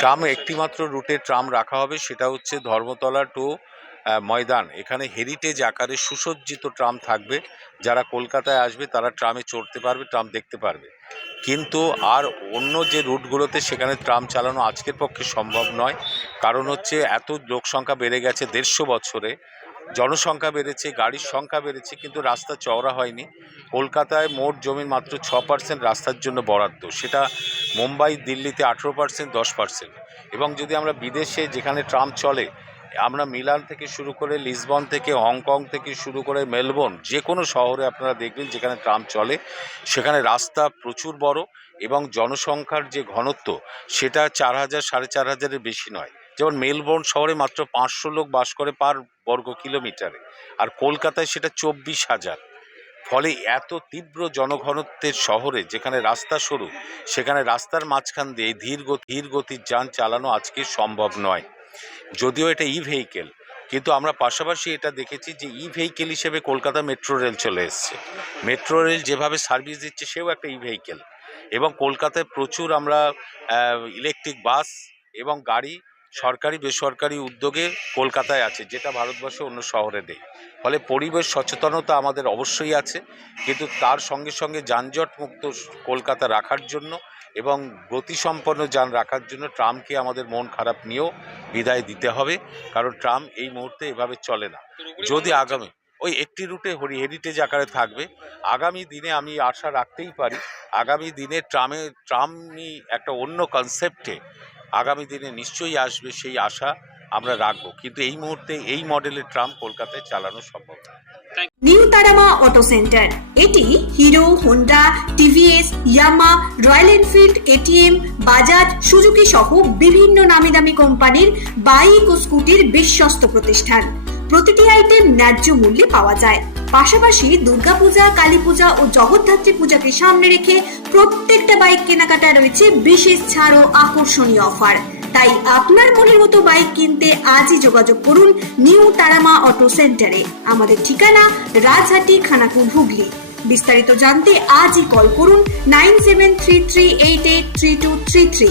Tram, একটিমাত্র রুটে tram রাখা হবে, সেটা হচ্ছে ধর্মতলা টু ময়দান। এখানে হেরিটেজ আকারে সুসজ্জিত ট্রাম থাকবে। যারা কলকাতায় আসবে, তারা ট্রামে চড়তে পারবে, ট্রাম দেখতে পারবে। কিন্তু আর অন্য যে রুটগুলোতে সেখানে ট্রাম চালানো আজকের পক্ষে সম্ভব নয়, কারণ হচ্ছে এত লোকসংখ্যা বেড়ে গেছে দেড়শো বছরে। জনসংখ্যা বেড়েছে, গাড়ির সংখ্যা বেড়েছে, কিন্তু রাস্তা চওড়া হয়নি। কলকাতায় মোট জমির মাত্র ছ পার্সেন্ট রাস্তার জন্য বরাদ্দ। সেটা মুম্বাই, দিল্লিতে আঠেরো পার্সেন্ট দশ পার্সেন্ট এবং যদি আমরা বিদেশে যেখানে ট্রাম চলে, আমরা মিলান থেকে শুরু করে লিসবন থেকে, হংকং থেকে শুরু করে মেলবোর্ন যে কোনো শহরে আপনারা দেখবেন যেখানে ট্রাম চলে, সেখানে রাস্তা প্রচুর বড় এবং জনসংখ্যার যে ঘনত্ব, সেটা চার হাজার, সাড়ে চার হাজারের বেশি নয়। যেমন মেলবোর্ন শহরে মাত্র পাঁচশো লোক বাস করে পার বর্গ কিলোমিটারে, আর কলকাতায় সেটা চব্বিশ হাজার। ফলে এত তীব্র জনঘনত্বের শহরে যেখানে রাস্তা সরু, সেখানে রাস্তার মাঝখান দিয়ে ধীর ধীর গতির যান চালানো আজকে সম্ভব নয়। যদিও এটা ই ভেহিকেল কিন্তু আমরা পাশাপাশি এটা দেখেছি যে ই ভেহিকেল হিসেবে কলকাতা মেট্রো রেল চলে এসছে। মেট্রো রেল যেভাবে সার্ভিস দিচ্ছে, সেও একটা ই ভেহিকেল এবং কলকাতায় প্রচুর আমরা ইলেকট্রিক বাস এবং গাড়ি সরকারি বেসরকারি উদ্যোগে কলকাতায় আছে, যেটা ভারতবর্ষে অন্য শহরে নেই। ফলে পরিবেশ সচেতনতা আমাদের অবশ্যই আছে, কিন্তু তার সঙ্গে সঙ্গে যানজট মুক্ত কলকাতা রাখার জন্য এবং গতিসম্পন্ন যান রাখার জন্য ট্রামকে আমাদের মন খারাপ নিয়েও বিদায় দিতে হবে, কারণ ট্রাম এই মুহূর্তে এভাবে চলে না। যদি আগামী, ওই একটি রুটে হরি, হেরিটেজ আকারে থাকবে, আগামী দিনে আমি আশা রাখতেই পারি, আগামী দিনে ট্রামে, ট্রামই একটা অন্য কনসেপ্টে আগামী দিনে নিশ্চয়ই আসবে সেই আশা আমরা রাখব। কিন্তু এই মুহূর্তে এই মডেলের ট্রাম কলকাতায় চালানো সম্ভব নিউ তারামা অটো সেন্টার। এটি Hero, Honda, TVS, Yamaha, Royal Enfield, ATM, Bajaj, Suzuki সহ বিভিন্ন নামি দামি কোম্পানির বাইক ও স্কুটির বিশ্বস্ত প্রতিষ্ঠান। প্রতিটি আইটেম ন্যায্য মূল্যে পাওয়া যায়। পাশাপাশি দুর্গাপূজা কালী পূজা ও জগদ্ধাত্রী পূজাকে সামনে রেখে প্রত্যেকটা বাইক কেনাকাটায় রয়েছে বিশেষ ছাড় ও আকর্ষণীয় অফার তাই আপনার মনের মতো বাইক কিনতে আজই যোগাযোগ করুন নিউ তারামা অটো সেন্টারে। আমাদের ঠিকানা রাজহাটি, খানাকুল, হুগলি। বিস্তারিত জানতে আজই কল করুন nine seven three three eight eight three two three three.